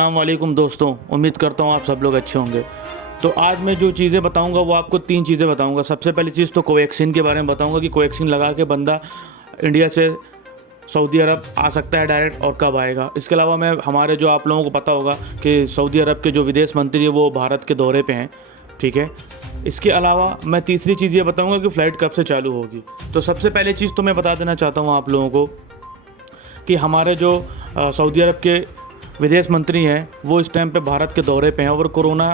अस्सलाम वालेकुम दोस्तों, उम्मीद करता हूँ आप सब लोग अच्छे होंगे। तो आज मैं जो चीज़ें बताऊँगा वो आपको 3 चीज़ें बताऊँगा। सबसे पहली चीज़ तो कोवैक्सीन के बारे में बताऊँगा कि कोवैक्सीन लगा के बंदा इंडिया से सऊदी अरब आ सकता है डायरेक्ट और कब आएगा। इसके अलावा मैं हमारे जो आप लोगों को पता होगा कि सऊदी अरब के जो विदेश मंत्री है वो भारत के दौरे पे हैं, ठीक है। इसके अलावा मैं तीसरी चीज़ ये बताऊँगा कि फ़्लाइट कब से चालू होगी। तो सबसे पहले चीज़ तो मैं बता देना चाहता हूँ आप लोगों को कि हमारे जो सऊदी अरब के विदेश मंत्री हैं वो इस टाइम पे भारत के दौरे पे हैं और कोरोना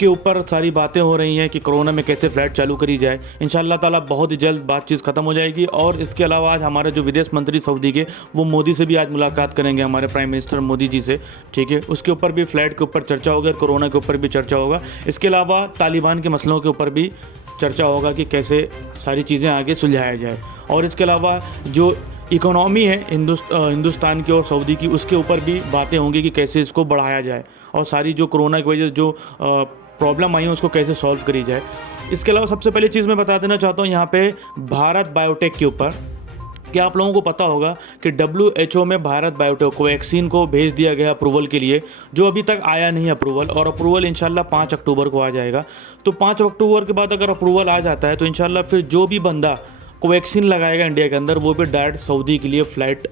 के ऊपर सारी बातें हो रही हैं कि कोरोना में कैसे फ़्लाइट चालू करी जाए। इंशाअल्लाह ताला बहुत ही जल्द बातचीत ख़त्म हो जाएगी। और इसके अलावा आज हमारे जो विदेश मंत्री सऊदी के वो मोदी से भी आज मुलाकात करेंगे, हमारे प्राइम मिनिस्टर मोदी जी से, ठीक है। उसके ऊपर भी फ़्लाइट के ऊपर चर्चा होगी और कोरोना के ऊपर भी चर्चा होगा। इसके अलावा तालिबान के मसलों के ऊपर भी चर्चा होगा कि कैसे सारी चीज़ें आगे सुलझाया जाए। और इसके अलावा जो इकोनॉमी है हिंदुस्तान की और सऊदी की, उसके ऊपर भी बातें होंगी कि कैसे इसको बढ़ाया जाए और सारी जो कोरोना की वजह से जो प्रॉब्लम आई है उसको कैसे सॉल्व करी जाए। इसके अलावा सबसे पहली चीज़ मैं बता देना चाहता हूँ यहाँ पे भारत बायोटेक के ऊपर कि आप लोगों को पता होगा कि WHO में भारत बायोटेक कोवैक्सीन को भेज दिया गया अप्रूवल के लिए, जो अभी तक आया नहीं अप्रूवल, और अप्रूवल इंशाल्लाह 5 अक्टूबर को आ जाएगा। तो 5 अक्टूबर के बाद अगर अप्रूवल आ जाता है तो इंशाल्लाह फिर जो भी बंदा कोवैक्सीन लगाएगा इंडिया के अंदर वो भी डायरेक्ट सऊदी के लिए फ़्लाइट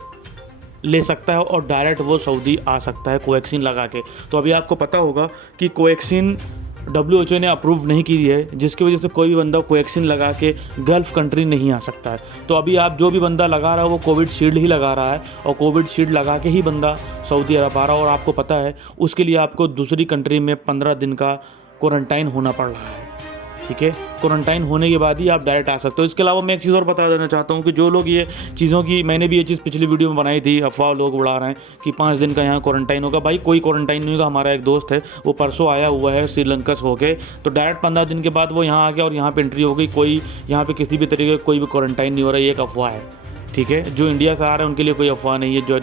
ले सकता है और डायरेक्ट वो सऊदी आ सकता है कोवैक्सीन लगा के। तो अभी आपको पता होगा कि कोवैक्सीन WHO ने अप्रूव नहीं की है, जिसकी वजह से कोई भी बंदा कोवैक्सीन लगा के गल्फ़ कंट्री नहीं आ सकता है। तो अभी आप जो भी बंदा लगा रहा है वो कोविड शील्ड ही लगा रहा है और कोविड शील्ड लगा के ही बंदा सऊदी अरब आ रहा है। और आपको पता है उसके लिए आपको दूसरी कंट्री में 15 दिन का क्वारंटाइन होना पड़ रहा है, ठीक है। क्वारंटाइन होने के बाद ही आप डायरेक्ट आ सकते हो। इसके अलावा मैं एक चीज़ और बता देना चाहता हूँ कि जो लोग ये चीज़ों की, मैंने भी ये चीज़ पिछली वीडियो में बनाई थी, अफवाह लोग उड़ा रहे हैं कि 5 दिन का यहाँ क्वारंटाइन होगा। भाई कोई क्वारंटाइन नहीं होगा। हमारा एक दोस्त है वो परसों आया हुआ है श्रीलंका से होके, तो डायरेक्ट 15 दिन के बाद वो यहाँ आ गया और यहाँ पर एंट्री हो गई। कोई यहाँ पर किसी भी तरीके का कोई भी क्वारंटाइन नहीं हो रहा है, ये एक अफवाह है, ठीक है। जो इंडिया से आ रहे हैं उनके लिए कोई अफवाह नहीं है, जो,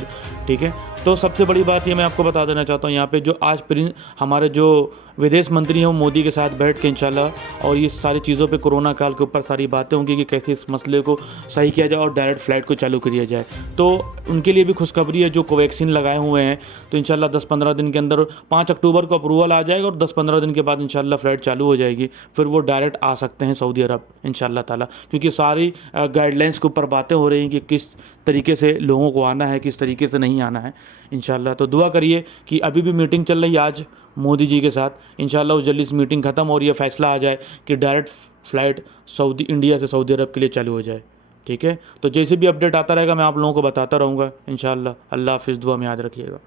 ठीक है। तो सबसे बड़ी बात ये मैं आपको बता देना चाहता हूँ यहाँ पे जो आज हमारे जो विदेश मंत्री हैं वो मोदी के साथ बैठ के इंशाल्लाह और ये सारी चीज़ों पे कोरोना काल के ऊपर सारी बातें होंगी कि कैसे इस मसले को सही किया जाए और डायरेक्ट फ़्लाइट को चालू किया जाए। तो उनके लिए भी खुशखबरी है जो कोवैक्सीन लगाए हुए हैं। तो इंशाल्लाह 10-15 दिन के अंदर 5 अक्टूबर को अप्रूवल आ जाएगा और 10-15 दिन के बाद इंशाल्लाह फ़्लाइट चालू हो जाएगी। फिर वो डायरेक्ट आ सकते हैं सऊदी अरब इंशाल्लाह ताला, क्योंकि सारी गाइडलाइंस के ऊपर बातें हो रही हैं कि किस तरीके से लोगों को आना है, किस तरीके से नहीं आना है इंशाल्लाह। तो दुआ करिए कि अभी भी मीटिंग चल रही है आज मोदी जी के साथ, इंशाल्लाह वो जल्दी से मीटिंग ख़त्म और ये फैसला आ जाए कि डायरेक्ट फ़्लाइट इंडिया से सऊदी अरब के लिए चालू हो जाए, ठीक है। तो जैसे भी अपडेट आता रहेगा मैं आप लोगों को बताता रहूँगा इंशाल्लाह। अल्लाह हाफ़िज़, दुआ में याद रखिएगा।